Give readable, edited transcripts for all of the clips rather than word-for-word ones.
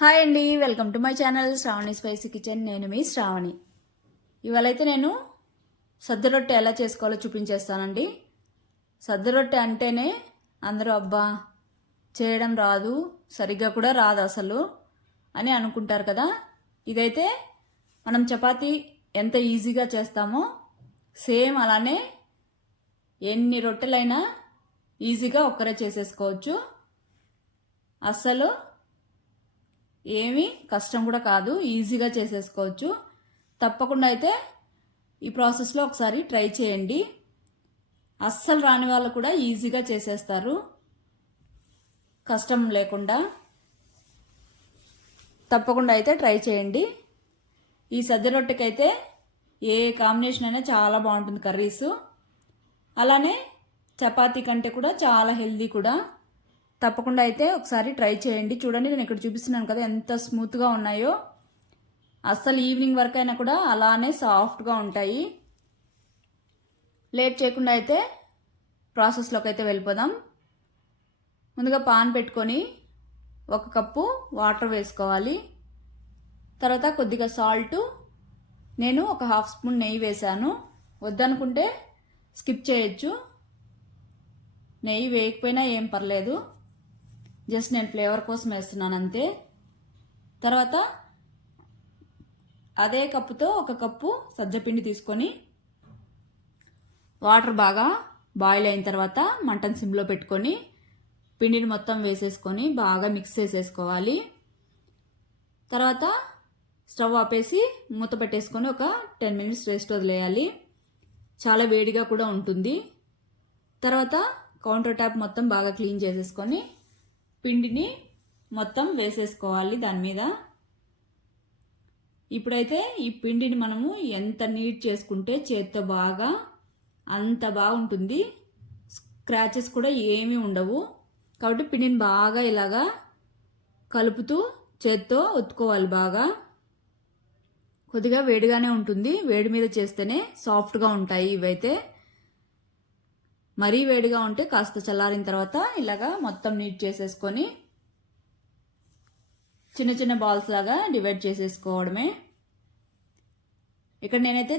Hi అండి, welcome to my channel Shravani spicy kitchen. నేను మీ శ్రావణి. ఇవాళైతే నేను సద్ద రొట్టె ఎలా చేసుకోవాలో చూపించేస్తానండి. సద్ద రొట్టె అంటేనే అందరూ అబ్బా చేయడం రాదు, సరిగ్గా కూడా రాదు అసలు అని అనుకుంటారు కదా. ఇదైతే మనం చపాతీ ఎంత ఈజీగా చేస్తామో సేమ్ అలానే ఎన్ని రొట్టెలైనా ఈజీగా ఒక్కరే చేసేసుకోవచ్చు. అస్సలు ఏమీ కష్టం కూడా కాదు, ఈజీగా చేసేసుకోవచ్చు. తప్పకుండా అయితే ఈ ప్రాసెస్లో ఒకసారి ట్రై చేయండి. అస్సలు రాని వాళ్ళు కూడా ఈజీగా చేసేస్తారు కష్టం లేకుండా. తప్పకుండా అయితే ట్రై చేయండి. ఈ సద్ద రొట్టెకైతే ఏ కాంబినేషన్ అయినా చాలా బాగుంటుంది కర్రీస్. అలానే చపాతీ కంటే కూడా చాలా హెల్దీ కూడా. తప్పకుండా అయితే ఒకసారి ట్రై చేయండి. చూడండి, నేను ఇక్కడ చూపిస్తున్నాను కదా ఎంత స్మూత్గా ఉన్నాయో. అస్సలు ఈవినింగ్ వరకు అయినా కూడా అలానే సాఫ్ట్గా ఉంటాయి. లేట్ చేయకుండా అయితే ప్రాసెస్లోకి అయితే వెళ్ళిపోదాం. ముందుగా పాన్ పెట్టుకొని 1 కప్పు వాటర్ వేసుకోవాలి. తర్వాత కొద్దిగా సాల్ట్, నేను 1/2 స్పూన్ నెయ్యి వేసాను. వద్దనుకుంటే స్కిప్ చేయొచ్చు, నెయ్యి వేయకపోయినా ఏం పర్లేదు, జస్ట్ నేను ఫ్లేవర్ కోసం వేస్తున్నాను అంతే. తర్వాత అదే కప్పుతో 1 కప్పు సజ్జపిండి తీసుకొని వాటర్ బాగా బాయిల్ అయిన తర్వాత మంటను సిమ్లో పెట్టుకొని పిండిని మొత్తం వేసేసుకొని బాగా మిక్స్ చేసేసుకోవాలి. తర్వాత స్టవ్ ఆపేసి మూత పెట్టేసుకొని ఒక 10 మినిట్స్ రెస్ట్ వదిలేయాలి. చాలా వేడిగా కూడా ఉంటుంది. తర్వాత కౌంటర్ టాప్ మొత్తం బాగా క్లీన్ చేసేసుకొని పిండిని మొత్తం వేసేసుకోవాలి దాని మీద. ఇప్పుడైతే ఈ పిండిని మనము ఎంత నీట్ చేసుకుంటే చేత్తో బాగా అంత బాగుంటుంది. స్క్రాచెస్ కూడా ఏమీ ఉండవు. కాబట్టి పిండిని బాగా ఇలాగా కలుపుతూ చేత్తో ఒత్తుకోవాలి బాగా. కొద్దిగా వేడిగానే ఉంటుంది, వేడి మీద చేస్తేనే సాఫ్ట్గా ఉంటాయి ఇవైతే. మరీ వేడిగా ఉంటే కాస్త చల్లారిన తర్వాత ఇలాగా మొత్తం నీట్ చేసేసుకొని చిన్న చిన్న బాల్స్ లాగా డివైడ్ చేసేసుకోవడమే. ఇక్కడ నేనైతే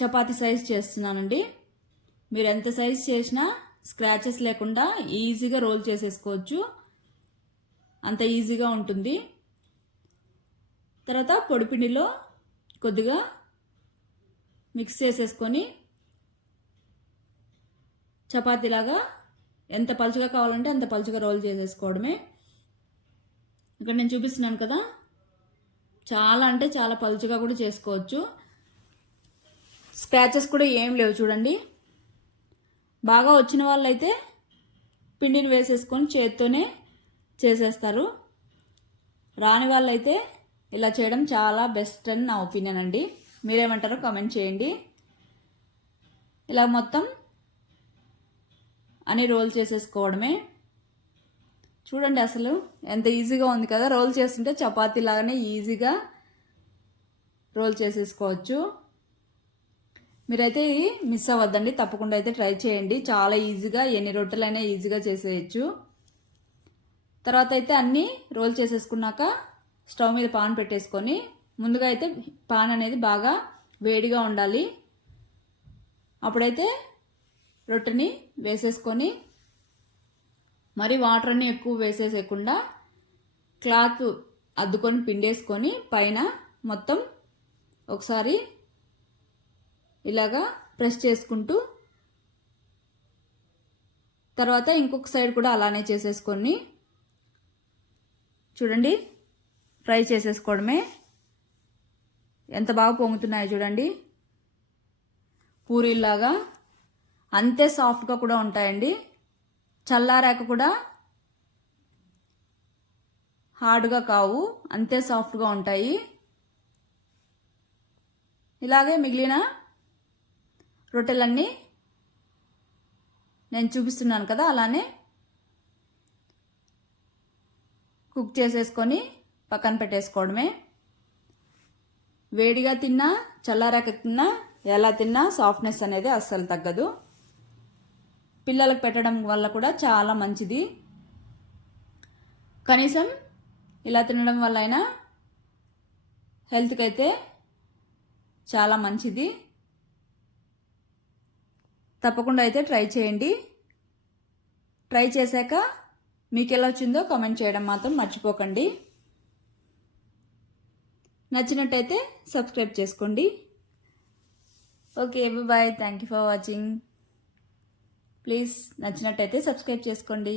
చపాతీ సైజ్ చేస్తున్నానండి. మీరు ఎంత సైజ్ చేసినా స్క్రాచెస్ లేకుండా ఈజీగా రోల్ చేసేసుకోవచ్చు, అంత ఈజీగా ఉంటుంది. తర్వాత పొడిపిండిలో కొద్దిగా మిక్స్ చేసేసుకొని చపాతీలాగా ఎంత పలుచగా కావాలంటే అంత పలుచగా రోల్ చేసేసుకోవడమే. ఇక్కడ నేను చూపిస్తున్నాను కదా, చాలా అంటే చాలా పలుచగా కూడా చేసుకోవచ్చు. స్క్రాచెస్ కూడా ఏం లేవు చూడండి. బాగా వచ్చిన వాళ్ళైతే పిండిని వేసేసుకొని చేత్తోనే చేసేస్తారు. రాని వాళ్ళైతే ఇలా చేయడం చాలా బెస్ట్ అని నా ఒపీనియన్ అండి. మీరేమంటారో కామెంట్ చేయండి. ఇలా మొత్తం అని రోల్ చేసేసుకోవడమే. చూడండి అసలు ఎంత ఈజీగా ఉంది కదా. రోల్ చేస్తుంటే చపాతీ లాగానే ఈజీగా రోల్ చేసేసుకోవచ్చు. మీరైతే ఇది మిస్ అవ్వద్దండి, తప్పకుండా అయితే ట్రై చేయండి. చాలా ఈజీగా ఎన్ని రొట్టెలైనా ఈజీగా చేసేయచ్చు. తర్వాత అయితే అన్నీ రోల్ చేసేసుకున్నాక స్టవ్ మీద పాన్ పెట్టేసుకొని ముందుగా అయితే పాన్ అనేది బాగా వేడిగా ఉండాలి. అప్పుడైతే రొట్టెని వేసేసుకొని మరి వాటర్ని ఎక్కువ వేసేసేయకుండా క్లాత్ అద్దుకొని పిండేసుకొని పైన మొత్తం ఒకసారి ఇలాగా ప్రెస్ చేసుకుంటూ తర్వాత ఇంకొక సైడ్ కూడా అలానే చేసేసుకొని చూడండి ఫ్రై చేసేసుకోవడమే. ఎంత బాగా పొంగుతున్నాయో చూడండి, పూరీలాగా. అంతే సాఫ్ట్గా కూడా ఉంటాయండి. చల్లారాక కూడా హార్డ్గా కావు, అంతే సాఫ్ట్గా ఉంటాయి. ఇలాగే మిగిలిన రొట్టెలన్నీ నేను చూపిస్తున్నాను కదా అలానే కుక్ చేసేసుకొని పక్కన పెట్టేసుకోవడమే. వేడిగా తిన్నా చల్లారాక తిన్నా ఎలా తిన్నా సాఫ్ట్నెస్ అనేది అస్సలు తగ్గదు. పిల్లలకు పెట్టడం వల్ల కూడా చాలా మంచిది. కనీసం ఇలా తినడం వల్ల అయినా హెల్త్కి అయితే చాలా మంచిది. తప్పకుండా అయితే ట్రై చేయండి. ట్రై చేశాక మీకు ఎలా వచ్చిందో కామెంట్ చేయడం మాత్రం మర్చిపోకండి. నచ్చినట్టయితే సబ్స్క్రైబ్ చేసుకోండి. Okay bye. Thank you for watching. Please నచ్చినట్టయితే సబ్స్క్రైబ్ చేసుకోండి.